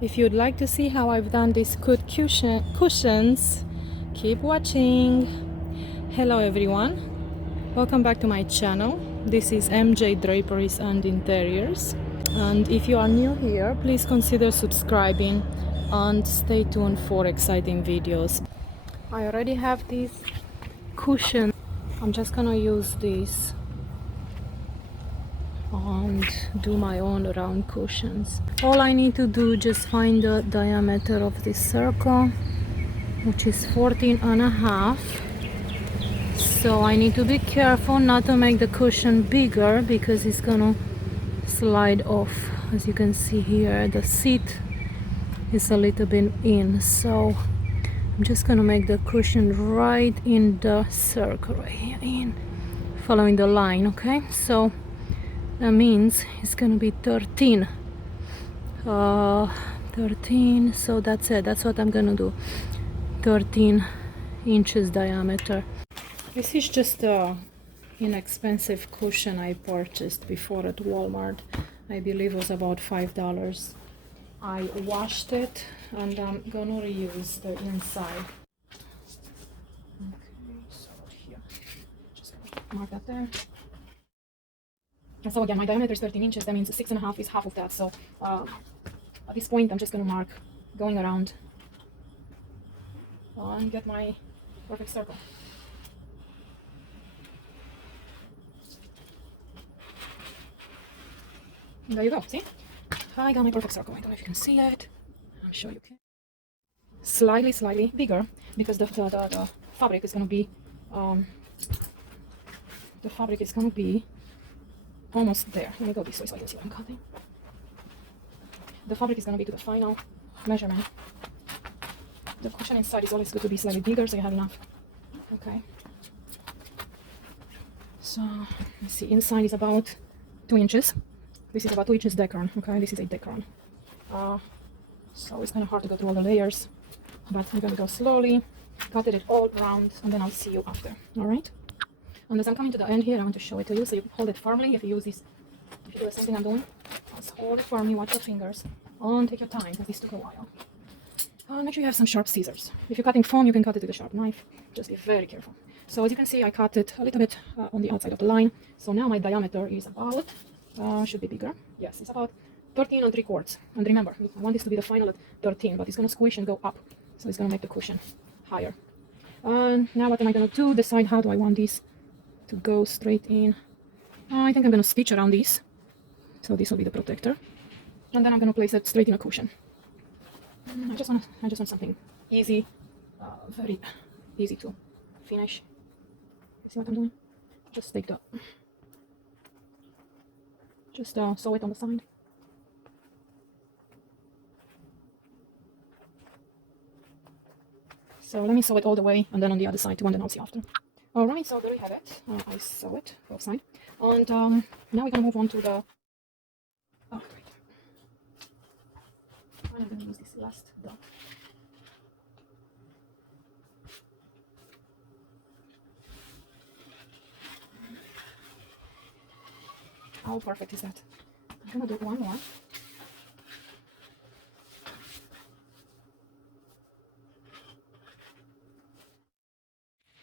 If you'd like to see how I've done these good cushions, keep watching. Hello everyone, welcome back to my channel. This is MJ Draperies and Interiors, and if you are new here, please consider subscribing and stay tuned for exciting videos. I already have these cushions. I'm just gonna use these and do my own round cushions. All I need to do, just find the diameter of this circle, which is 14.5. So I need to be careful not to make the cushion bigger because it's gonna slide off. As you can see here, the seat is a little bit in, so I'm just gonna make the cushion right in the circle right here, in following the line. Okay, so that means it's gonna be 13, so that's it. That's what I'm gonna do. 13 inches diameter. This is just a inexpensive cushion I purchased before at Walmart. I believe it was about $5. I washed it and I'm gonna reuse the inside. Okay, so here, just gonna mark that there. And so again, my diameter is 13 inches, that means 6.5 is half of that. So at this point, I'm just gonna mark going around and get my perfect circle. And there you go, see? I got my perfect circle. I don't know if you can see it. I'm sure you can. Slightly bigger because the fabric is gonna be almost there. Let me go this way so I can see what I'm cutting. The fabric is going to be to the final measurement. The cushion inside is always good to be slightly bigger so you have enough. Okay. So, let's see. Inside is about 2 inches. This is about 2 inches decron. Okay, this is a decron. So it's kind of hard to go through all the layers, but I'm going to go slowly, cut it all around, and then I'll see you after. All right? And as I'm coming to the end here, I want to show it to you. So you hold it firmly. If you use this, if you do the same thing I'm doing, just hold it firmly, watch your fingers, and take your time because this took a while. Make sure you have some sharp scissors. If you're cutting foam, you can cut it with a sharp knife. Just be very careful. So as you can see, I cut it a little bit on the outside of the line. So now my diameter is about, should be bigger. Yes, it's about 13 3/4. And remember, I want this to be the final at 13, but it's going to squish and go up. So it's going to make the cushion higher. And now what am I going to do? Decide how do I want this to go straight in. I think I'm going to stitch around this. So this will be the protector. And then I'm going to place it straight in a cushion. I just want something easy, very easy to finish. You see what I'm doing? Just take sew it on the side. So let me sew it all the way and then on the other side too, and then I'll see after. Alright, so there we have it. I sew it both sides. And now we're going to move on to the... Oh, great. I'm going to use this last dot. How perfect is that? I'm going to do one more.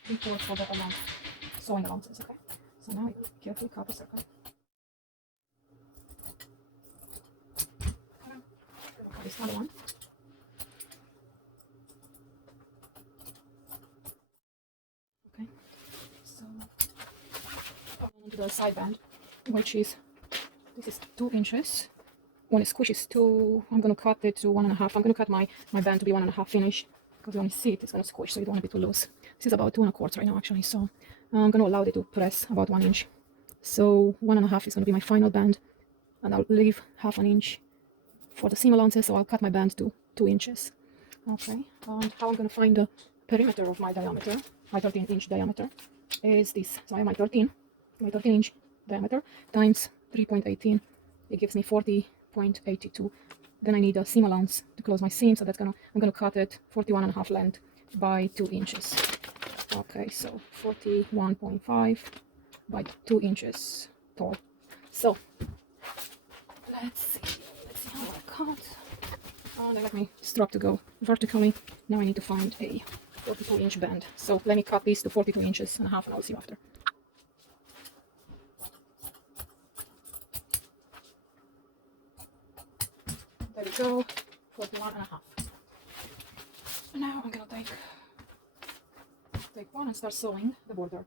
Report for the amount, sewing allowances, okay? So now you carefully cut the circle. Cut this other one. Okay, so into the side band, which is, this is 2 inches. When it squishes to, I'm going to cut it to 1.5. I'm going to cut my band to be 1.5 finish because when you see it, it's going to squish, so you don't want it to be too loose. This is about 2 1/4 right now actually, so I'm going to allow it to press about 1 inch. So 1.5 is going to be my final band, and I'll leave 1/2 inch for the seam allowances, so I'll cut my band to 2 inches. Okay, and how I'm going to find the perimeter of my diameter, my 13-inch diameter, is this. So I have my 13-inch diameter times 3.18. It gives me 40.82. Then I need a seam allowance to close my seam, so I'm gonna cut it 41.5 length by 2 inches. Okay, so 41.5 by 2 inches tall. So let's see how I cut. And I like my strap to go vertically. Now I need to find a 42-inch band. So let me cut this to 42 inches and a half, and I'll see you after. There we go, 41 and a half. And now I'm gonna take one and start sewing the border.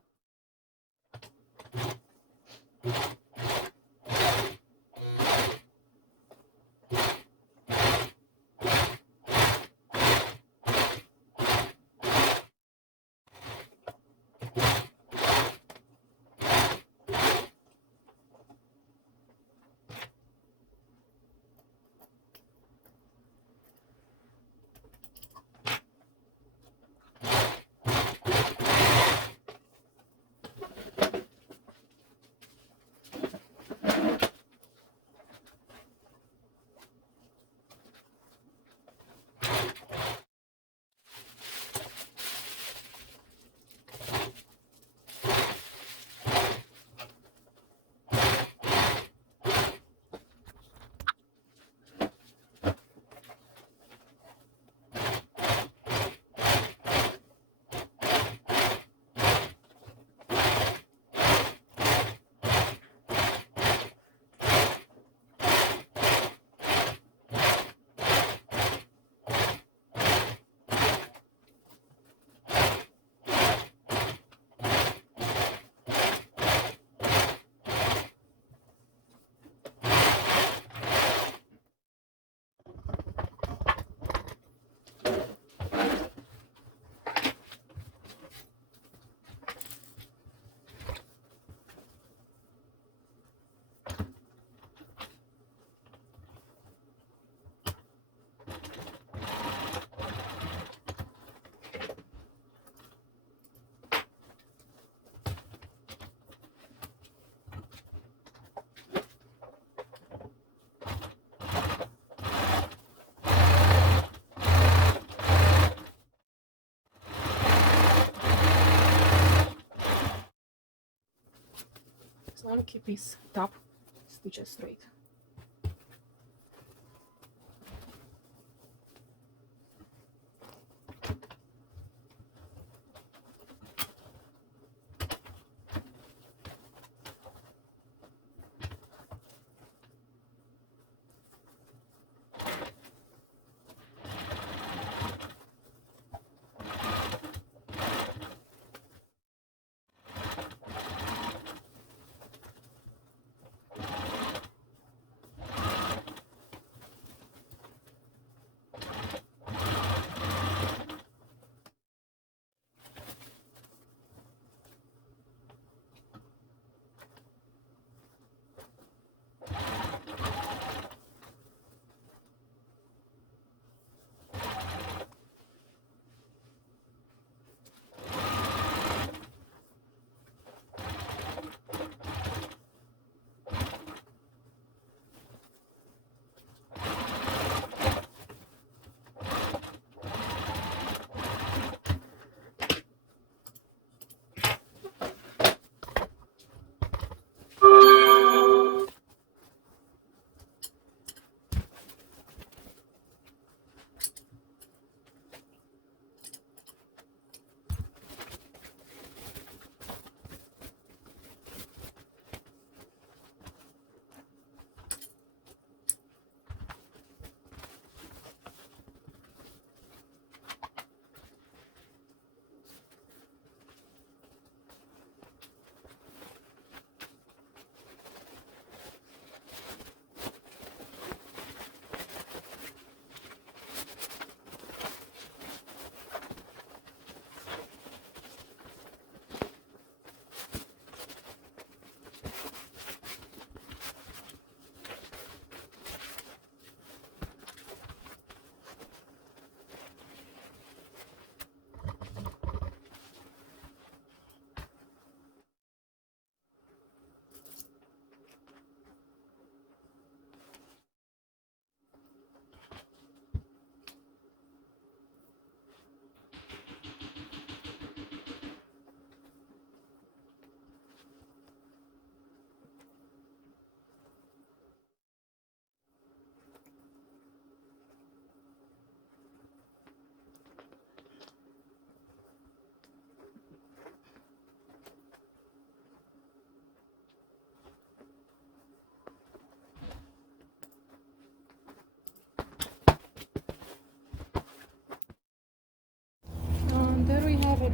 So I want to keep these top stitches straight.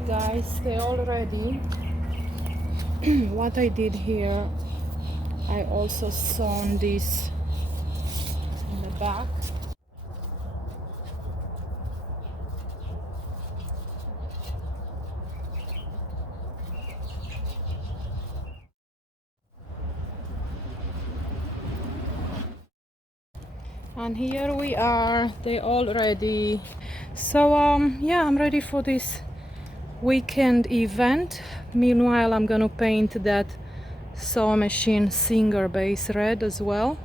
guys, they're all ready. What I did here, I also sewn this in the back. And here we are, they all ready. So yeah, I'm ready for this weekend event. Meanwhile, I'm gonna paint that sewing machine Singer base red as well.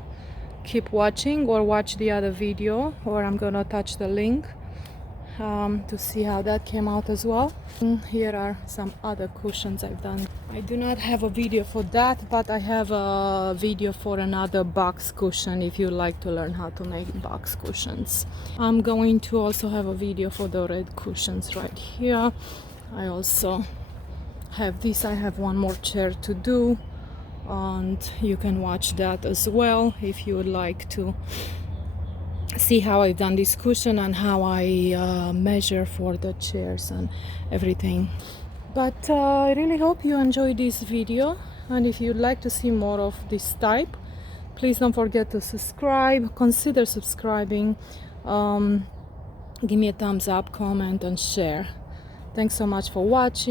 Keep watching or watch the other video, or I'm gonna attach the link to see how that came out as well. Here are some other cushions I've done. I do not have a video for that, but I have a video for another box cushion if you like to learn how to make box cushions. I'm going to also have a video for the red cushions right here. I also have this. I have one more chair to do, and you can watch that as well if you would like to see how I've done this cushion and how I measure for the chairs and everything. But I really hope you enjoyed this video, and if you'd like to see more of this type, please don't forget to subscribe. Consider subscribing. Give me a thumbs up, comment and share. Thanks so much for watching.